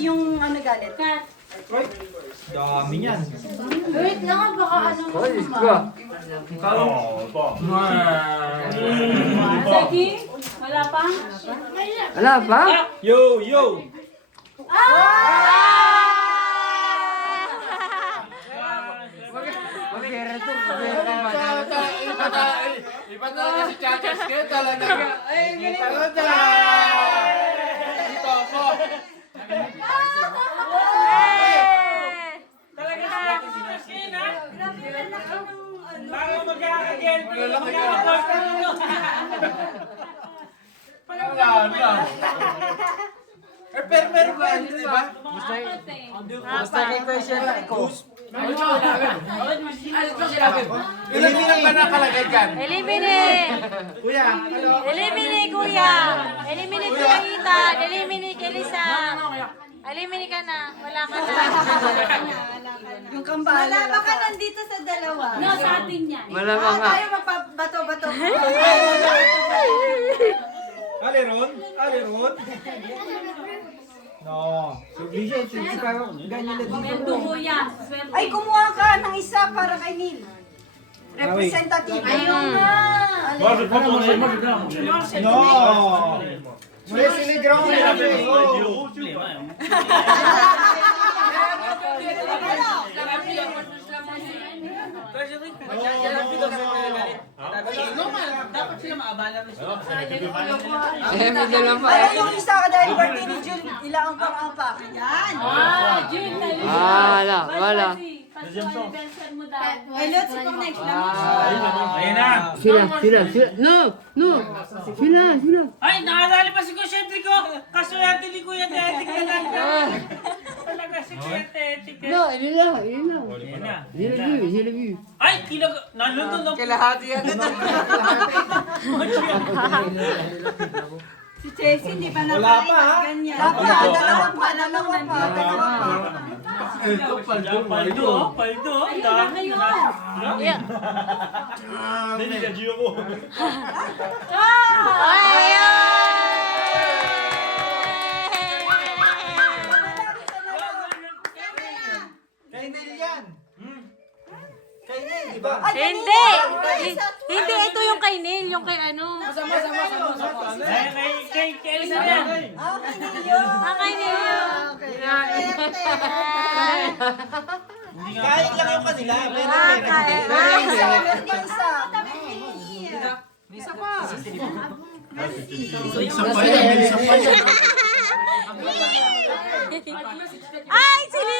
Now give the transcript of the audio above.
yung ano galit. Dami niyan. Wait lang, baka ano mo. Ay, iska. Seki? Wala pa? Wala pa? Yo, yo! Magkira to. Iba talaga si Chachas kayo talaga. Ay, talaga. Dito ako. Talaga siya sinasin, ha? Parang magkakagirlfriend. Magkakagirlfriend. Wala. Pero meron pa yun, di ba? Basta kay question lang ko. Ilan bilang ba nakalagay dyan? Eliminate! Kuya, hello? Eliminate, kuya! Eliminate kuya Ethan! Eliminate kay Lisa! Eliminate ka na! Wala ka na! Yung kambala. Wala, baka nandito sa dalawa. No, sa atin yan. Wala pa nga. Tayo magpabato-bato. Aliron? Aliron? No. So, Vision, ganyan na dito. Dugo yan. Swerte. Ay, kumuha ka ng isa para kay Neil. Representative. Ayun na. No! Muli si Negrong. Dapat sila maabala rin sila. May dalawa pa. Ay, yung isa ka dahil birthday ni June, ilang pang-apak. Yan. June na Lisa. Wala. Pasko anniversary mo daw. Elliot, si pang next lang. Ayun na. Sila. No. Sila. Ay, nakadali pa si Kuya Cedric ko. Kaswerte ni Kuya Tetik na lang. Talaga si Kuya Tetik. No, ini lang. Ayun na. Sila view. Ay, nalutong na. Kalahati yan. Si Chelsea, hindi pa Wala pa, ha? Ganyan. Dalawa pa. Paldo. Ayun na kayo. Yeah. Hindi ka Gio ko. Kay Neil yan. Kay Neil, di ba? Hindi! Hindi, ito yung kay Neil, yung kay ano. Kay Elsa yan. Ang kay Neil yun. Kahit lang yung kanila. Pero Isa pa. Ay, si Lisa!